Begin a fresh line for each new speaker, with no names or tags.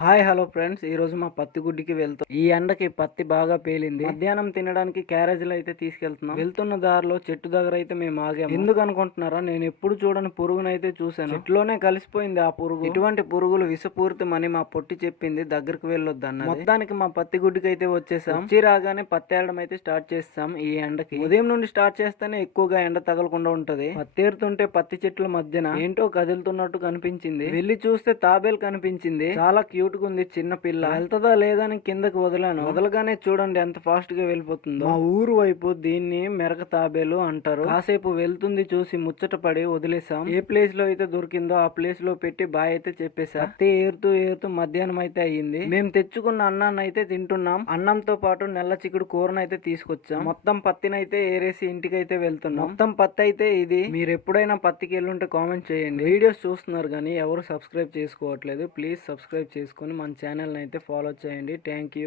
Hi hello friends. ఈ రోజు మా పత్తి గుడ్డికి వెళ్తాం. ఈ ఎండకి పత్తి బాగా పేలింది. మధ్యాహ్నం తినడానికి క్యారేజీలు అయితే తీసుకెళ్తున్నాం. వెళ్తున్న దారిలో చెట్టు దగ్గర అయితే మేము ఆగాము. ఎందుకు అనుకుంటున్నారా? నేను ఎప్పుడు చూడని పురుగునైతే చూసాను చెట్లోనే కలిసిపోయింది ఆ పురుగు. ఇటువంటి పురుగులు విషపూరితమని మా పొట్టి చెప్పింది. దగ్గరకు వెళ్ళొద్దన్న అన్నది. మొత్తానికి మా పత్తి గుడ్డికి అయితే వచ్చేసాం. వచ్చి రాగానే పత్తి ఏరడం అయితే స్టార్ట్ చేస్తాం ఈ ఎండకి. ఉదయం నుండి స్టార్ట్ చేస్తేనే ఎక్కువగా ఎండ తగలకుండా ఉంటది. పత్తి ఏరుతుంటే పత్తి చెట్ల మధ్యన ఏంటో కదులుతున్నట్టు కనిపించింది. వెళ్ళి చూస్తే తాబేలు కనిపించింది. చాలా క్యూట్ గా ఉంది చిన్న పిల్ల. వెళ్తదా లేదని కిందకి వదిలాను. వదలగానే చూడండి ఎంత ఫాస్ట్గా వెళ్ళిపోతుందో. మా ఊరు వైపు దీన్ని మెరక తాబేలు అంటారు. కాసేపు వెళ్తుంది చూసి ముచ్చట పడి వదిలేసాం ఏ ప్లేస్లో అయితే దొరికిందో ఆ ప్లేస్లో పెట్టి బాయ్ అయితే చెప్పేసా పత్తి ఏరుతూ ఏరుతూ మధ్యాహ్నం అయితే అయ్యింది. మేము తెచ్చుకున్న అన్నాన్ని అయితే తింటున్నాం. అన్నంతో పాటు నెల్ల చిక్కుడు కూరను అయితే తీసుకొచ్చాం. మొత్తం పత్తినైతే ఏరేసి ఇంటికి అయితే వెళ్తున్నాం. మొత్తం పత్తి అయితే ఇది. మీరు ఎప్పుడైనా పత్తికి వెళ్ళుంటే కామెంట్ చేయండి. వీడియోస్ చూస్తున్నారు కానీ ఎవరు సబ్స్క్రైబ్ చేసుకోవట్లేదు. ప్లీజ్ సబ్స్క్రైబ్ చేసుకొని మన ఛానల్ని అయితే ఫాలో చేయండి. Thank you